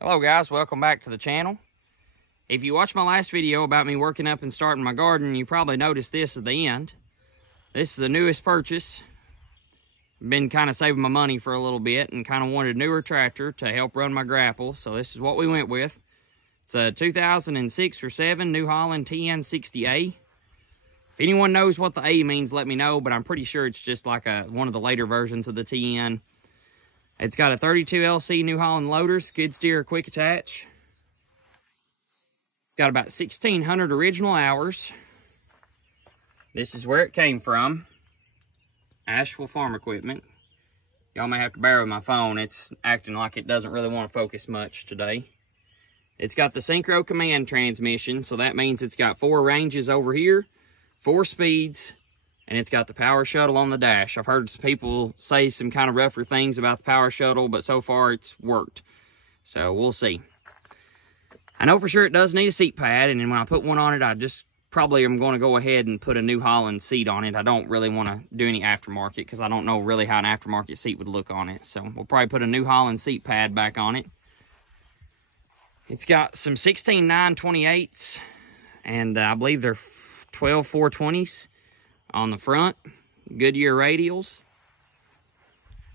Hello guys, welcome back to the channel. If you watched my last video about me working up and starting my garden, you probably noticed this at the end. This is the newest purchase. Been kind of saving my money for a little bit and kind of wanted a newer tractor to help run my grapple, so this is what we went with. It's a 2006 or 7 New Holland TN60A. If anyone knows what the A means, let me know, but I'm pretty sure it's just like one of the later versions of the TN. It's got a 32LC New Holland loader, skid steer, quick attach. It's got about 1,600 original hours. This is where it came from. Asheville Farm Equipment. Y'all may have to bear with my phone. It's acting like it doesn't really want to focus much today. It's got the Synchro Command transmission, so that means it's got 4 ranges over here, 4 speeds, and it's got the power shuttle on the dash. I've heard some people say some kind of rougher things about the power shuttle, but so far it's worked. So we'll see. I know for sure it does need a seat pad, and then when I put one on it, I just probably am going to go ahead and put a New Holland seat on it. I don't really want to do any aftermarket because I don't know really how an aftermarket seat would look on it. So we'll probably put a New Holland seat pad back on it. It's got some 16 9/28s, and I believe they're 12 420s. On the front, Goodyear radials.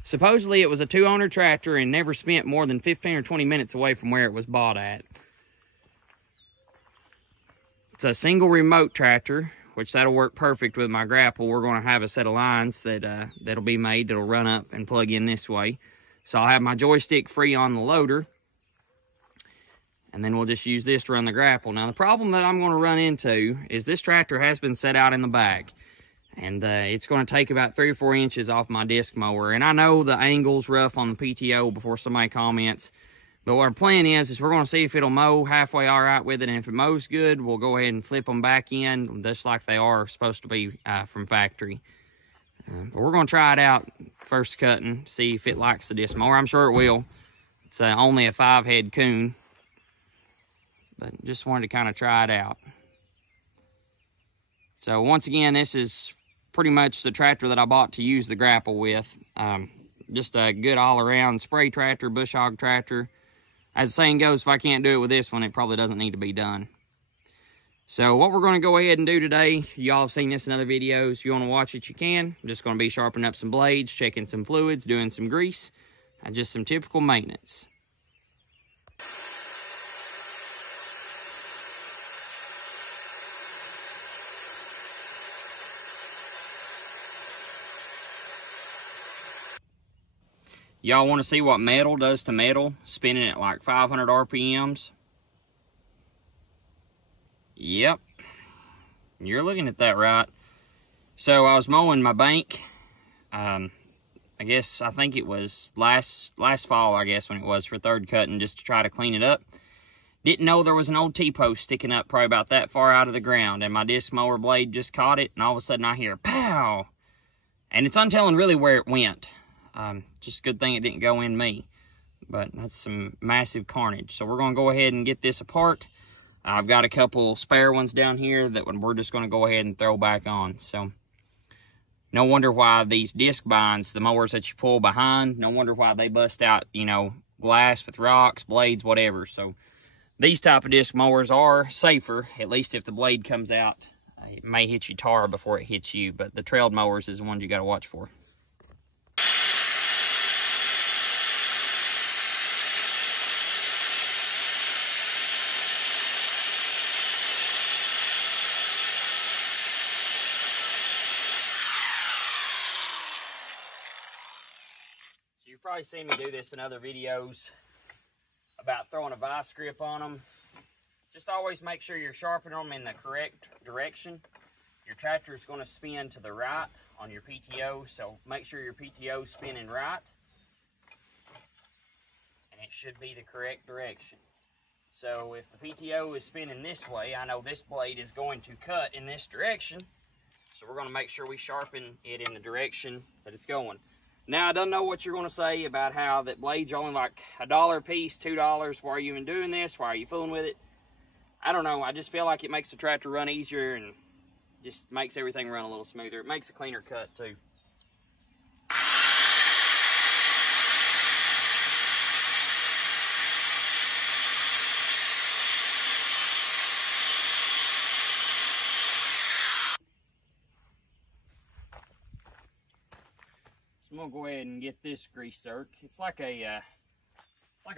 Supposedly it was a 2-owner tractor and never spent more than 15 or 20 minutes away from where it was bought at. It's a single remote tractor, which that'll work perfect with my grapple. We're going to have a set of lines that'll be made that'll run up and plug in this way. So I'll have my joystick free on the loader, and then we'll just use this to run the grapple. Now the problem that I'm going to run into is this tractor has been set out in the back. And it's going to take about 3 or 4 inches off my disc mower. And I know the angle's rough on the PTO before somebody comments. But what our plan is we're going to see if it'll mow halfway all right with it. And if it mows good, we'll go ahead and flip them back in, just like they are supposed to be from factory. But we're going to try it out first cutting, see if it likes the disc mower. I'm sure it will. It's only a 5-head coon. But just wanted to kind of try it out. So once again, this is pretty much the tractor that I bought to use the grapple with. Just a good all-around spray tractor, bush hog tractor. As the saying goes, if I can't do it with this one, it probably doesn't need to be done. So what we're going to go ahead and do today, y'all have seen this in other videos. If you want to watch it, you can. I'm just going to be sharpening up some blades, checking some fluids, doing some grease, and just some typical maintenance. Y'all want to see what metal does to metal, spinning at like 500 RPMs? Yep, you're looking at that right. So I was mowing my bank. I think it was last fall, I guess, when it was for third cutting, just to try to clean it up. Didn't know there was an old T-post sticking up probably about that far out of the ground, and my disc mower blade just caught it, and all of a sudden I hear pow, and it's untelling really where it went. Just a good thing it didn't go in me, but that's some massive carnage. So we're going to go ahead and get this apart. I've got a couple spare ones down here that we're just going to go ahead and throw back on. So no wonder why these disc binds, the mowers that you pull behind, no wonder why they bust out, you know, glass with rocks, blades, whatever. So these type of disc mowers are safer, at least if the blade comes out. It may hit your tar before it hits you, but the trailed mowers is the ones you got to watch for. You've probably seen me do this in other videos about throwing a vice grip on them. Just always make sure you're sharpening them in the correct direction. Your tractor is going to spin to the right on your PTO, so make sure your PTO is spinning right. And it should be the correct direction. So if the PTO is spinning this way, I know this blade is going to cut in this direction. So we're going to make sure we sharpen it in the direction that it's going. Now, I don't know what you're going to say about how that blades are only like $1 a piece, $2. Why are you even doing this? Why are you fooling with it? I don't know. I just feel like it makes the tractor run easier and just makes everything run a little smoother. It makes a cleaner cut, too. gonna go ahead and get this grease zerk. It's like a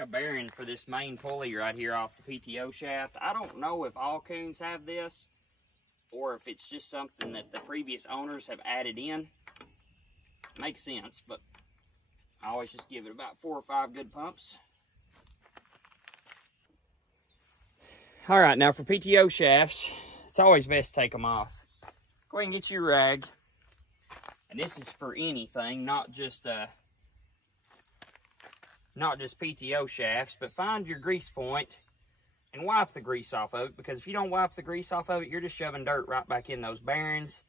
bearing for this main pulley right here off the PTO shaft. I don't know if all coons have this or if it's just something that the previous owners have added in. Makes sense, but I always just give it about 4 or 5 good pumps. All right, now for PTO shafts, it's always best to take them off. Go ahead and get your rag. And this is for anything, not just PTO shafts, but find your grease point and wipe the grease off of it, because if you don't wipe the grease off of it, you're just shoving dirt right back in those bearings,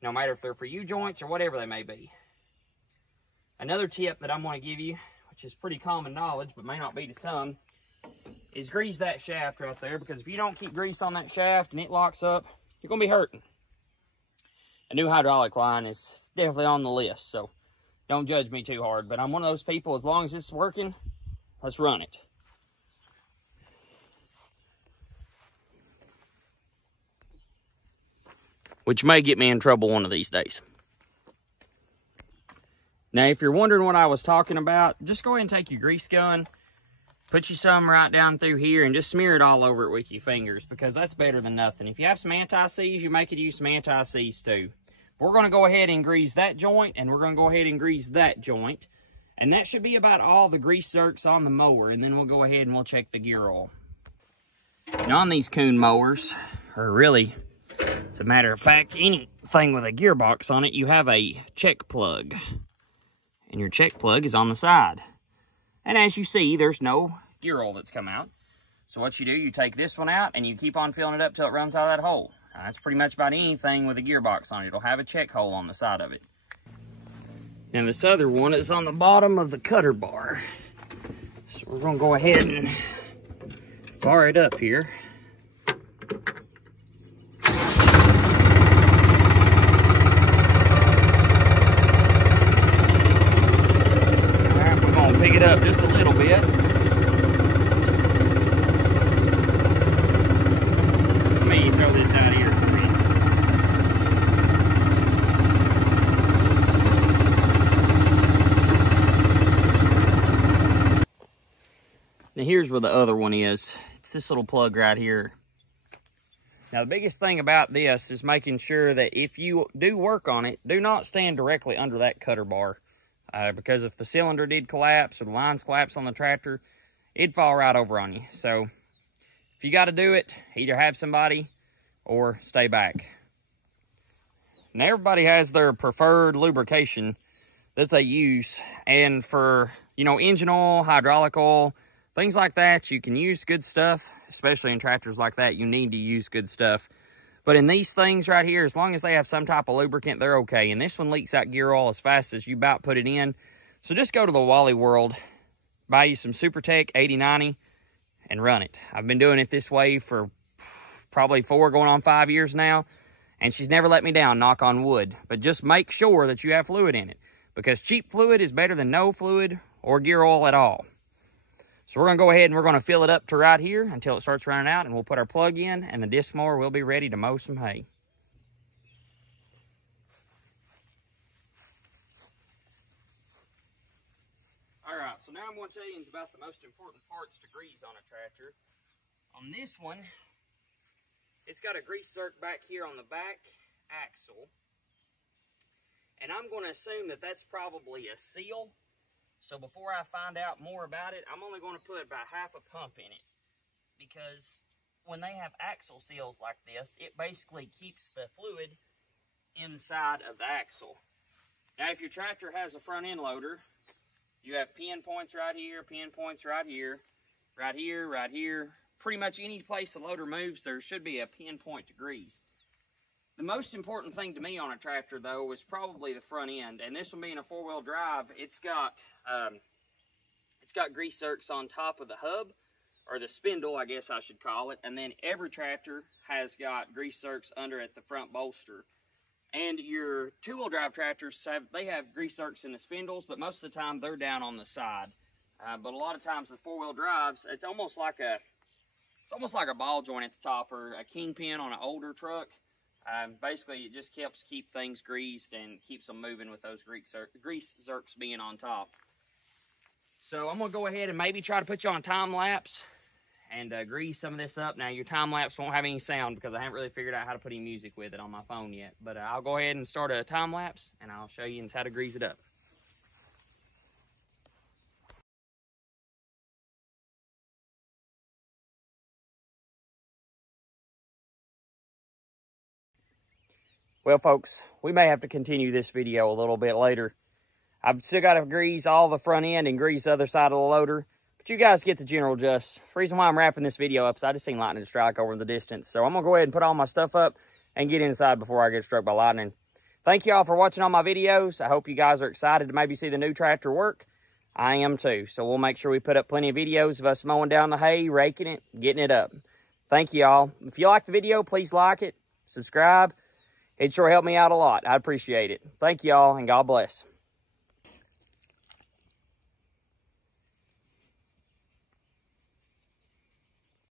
no matter if they're for U-joints or whatever they may be. Another tip that I'm going to give you, which is pretty common knowledge, but may not be to some, is grease that shaft right there, because if you don't keep grease on that shaft and it locks up, you're going to be hurting. A new hydraulic line is definitely on the list, so don't judge me too hard, but I'm one of those people, as long as it's working, let's run it. Which may get me in trouble one of these days. Now, if you're wondering what I was talking about, just go ahead and take your grease gun, put you some right down through here, and just smear it all over it with your fingers, because that's better than nothing. If you have some anti-seize, you may could use some anti-seize too. We're going to go ahead and grease that joint, and we're going to go ahead and grease that joint. And that should be about all the grease zerks on the mower, and then we'll go ahead and we'll check the gear oil. Now on these coon mowers, or really, as a matter of fact, anything with a gearbox on it, you have a check plug. And your check plug is on the side. And as you see, there's no gear oil that's come out. So what you do, you take this one out and you keep on filling it up till it runs out of that hole. That's pretty much about anything with a gearbox on it. It'll have a check hole on the side of it. Now this other one is on the bottom of the cutter bar. So we're gonna go ahead and fire it up here. Alright, we're gonna pick it up just a little bit. Let me throw this out here. Now here's where the other one is. It's this little plug right here. Now the biggest thing about this is making sure that if you do work on it, do not stand directly under that cutter bar. Because if the cylinder did collapse or the lines collapse on the tractor, it'd fall right over on you. So if you got to do it, either have somebody or stay back. Now everybody has their preferred lubrication that they use. And for, you know, engine oil, hydraulic oil, things like that, you can use good stuff, especially in tractors like that. You need to use good stuff. But in these things right here, as long as they have some type of lubricant, they're okay. And this one leaks out gear oil as fast as you about put it in. So just go to the Wally World, buy you some SuperTech 8090, and run it. I've been doing it this way for probably 4 going on 5 years now. And she's never let me down, knock on wood. But just make sure that you have fluid in it, because cheap fluid is better than no fluid or gear oil at all. So we're going to go ahead and we're going to fill it up to right here until it starts running out, and we'll put our plug in, and the disc mower will be ready to mow some hay. All right, so now I'm going to tell you about the most important parts to grease on a tractor. On this one, it's got a grease zerk back here on the back axle, and I'm going to assume that that's probably a seal. So before I find out more about it, I'm only going to put about half a pump in it, because when they have axle seals like this, it basically keeps the fluid inside of the axle. Now, if your tractor has a front end loader, you have pin points right here, pin points right here, right here, right here. Pretty much any place the loader moves, there should be a pin point to grease. The most important thing to me on a tractor, though, is probably the front end. And this one being a 4-wheel drive, it's got grease zerks on top of the hub, or the spindle, I guess I should call it. And then every tractor has got grease zerks under at the front bolster. And your 2-wheel drive tractors have grease zerks in the spindles, but most of the time they're down on the side. But a lot of times the 4-wheel drives, it's almost like a ball joint at the top, or a kingpin on an older truck. Basically, it just helps keep things greased and keeps them moving with those grease zerks being on top. So I'm going to go ahead and maybe try to put you on time lapse and grease some of this up. Now, your time lapse won't have any sound because I haven't really figured out how to put any music with it on my phone yet. But I'll go ahead and start a time lapse, and I'll show you how to grease it up. Well, folks, we may have to continue this video a little bit later. I've still got to grease all the front end and grease the other side of the loader. But you guys get the general gist. The reason why I'm wrapping this video up is I just seen lightning strike over in the distance. So I'm going to go ahead and put all my stuff up and get inside before I get struck by lightning. Thank you all for watching all my videos. I hope you guys are excited to maybe see the new tractor work. I am too. So we'll make sure we put up plenty of videos of us mowing down the hay, raking it, getting it up. Thank you all. If you like the video, please like it, subscribe. It sure helped me out a lot. I appreciate it. Thank you all, and God bless.